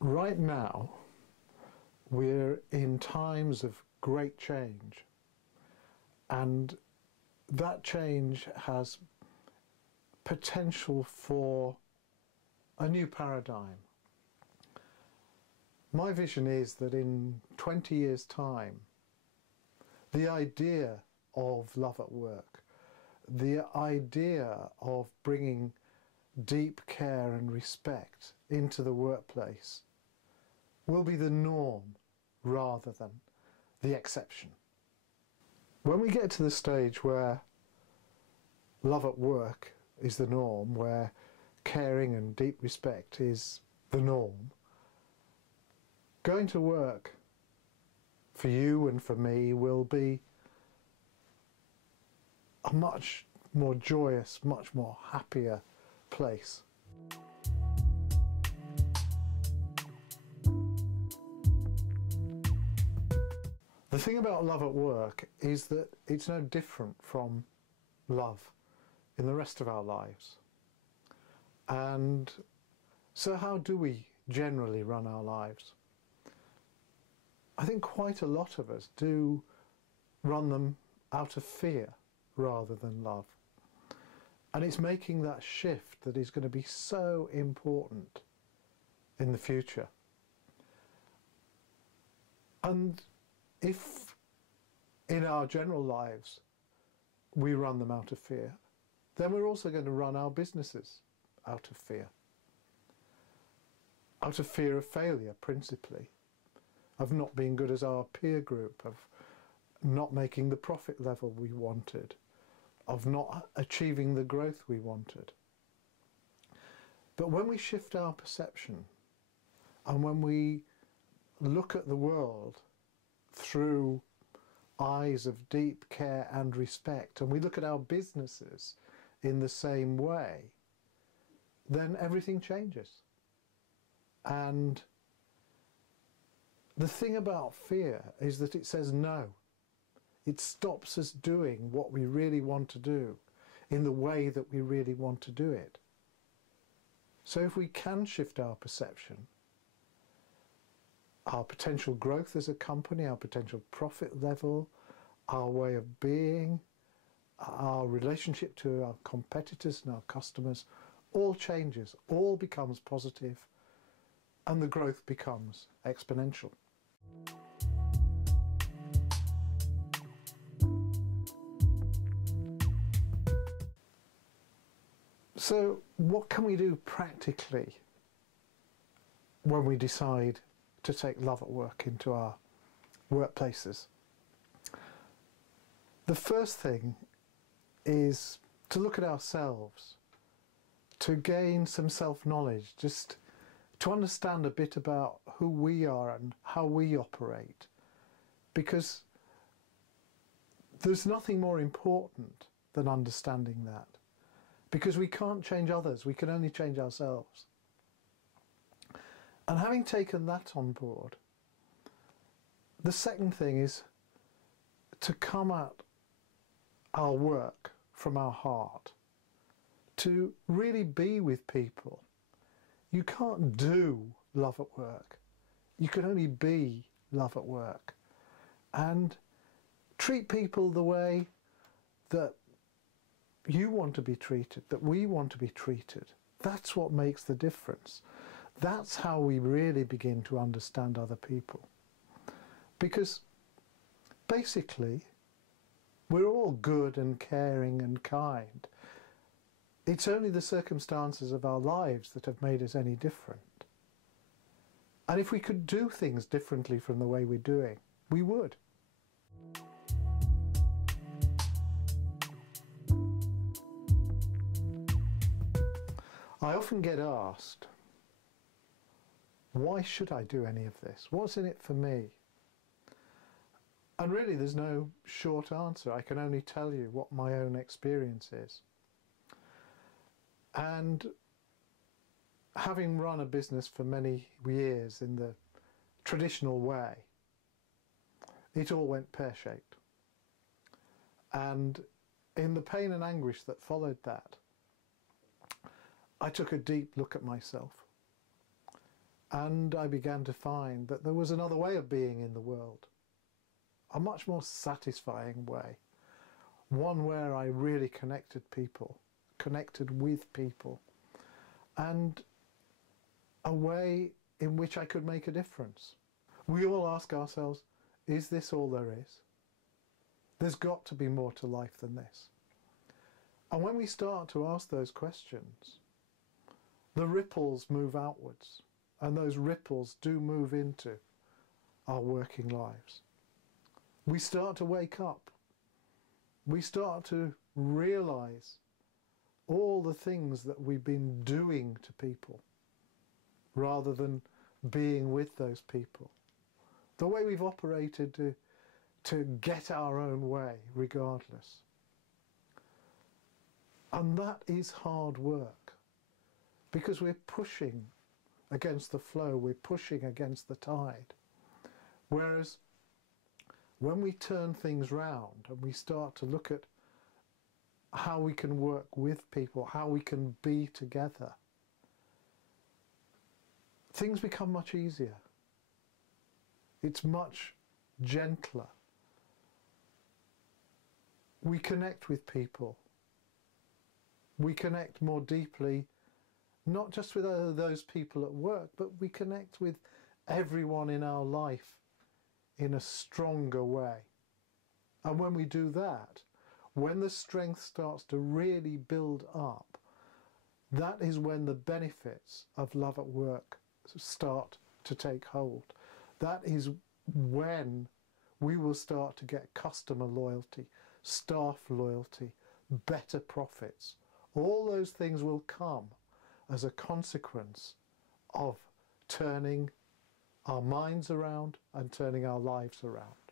Right now, we're in times of great change, and that change has potential for a new paradigm. My vision is that in 20 years' time, the idea of love at work, the idea of bringing deep care and respect into the workplace will be the norm rather than the exception. When we get to the stage where love at work is the norm, where caring and deep respect is the norm, going to work for you and for me will be a much more joyous, much more happier place. The thing about love at work is that it's no different from love in the rest of our lives. And so how do we generally run our lives? I think quite a lot of us do run them out of fear rather than love. And it's making that shift that is going to be so important in the future. And if in our general lives we run them out of fear, then we're also going to run our businesses out of fear. Out of fear of failure, principally, of not being good as our peer group, of not making the profit level we wanted, of not achieving the growth we wanted. But when we shift our perception, and when we look at the world through eyes of deep care and respect, and we look at our businesses in the same way, then everything changes. And the thing about fear is that it says no. It stops us doing what we really want to do in the way that we really want to do it. So if we can shift our perception, our potential growth as a company, our potential profit level, our way of being, our relationship to our competitors and our customers, all changes, all becomes positive, and the growth becomes exponential. So what can we do practically when we decide to take love at work into our workplaces? The first thing is to look at ourselves, to gain some self-knowledge, just to understand a bit about who we are and how we operate. Because there's nothing more important than understanding that. Because we can't change others, we can only change ourselves. And having taken that on board, the second thing is to come at our work from our heart, to really be with people. You can't do love at work, you can only be love at work. And treat people the way that you want to be treated, that we want to be treated. That's what makes the difference. That's how we really begin to understand other people. Because basically, we're all good and caring and kind. It's only the circumstances of our lives that have made us any different. And if we could do things differently from the way we're doing, we would. I often get asked, why should I do any of this? What's in it for me? And really there's no short answer. I can only tell you what my own experience is. And having run a business for many years in the traditional way, it all went pear-shaped. And in the pain and anguish that followed that, I took a deep look at myself. And I began to find that there was another way of being in the world, a much more satisfying way, one where I really connected with people, and a way in which I could make a difference. We all ask ourselves, is this all there is? There's got to be more to life than this. And when we start to ask those questions, the ripples move outwards, and those ripples do move into our working lives. We start to wake up. We start to realize all the things that we've been doing to people rather than being with those people. The way we've operated to get our own way regardless. And that is hard work, because we're pushing against the flow, we're pushing against the tide. Whereas when we turn things round and we start to look at how we can work with people, how we can be together, things become much easier. It's much gentler. We connect with people. We connect more deeply, not just with those people at work, but we connect with everyone in our life in a stronger way. And when we do that, when the strength starts to really build up, that is when the benefits of love at work start to take hold. That is when we will start to get customer loyalty, staff loyalty, better profits. All those things will come as a consequence of turning our minds around and turning our lives around.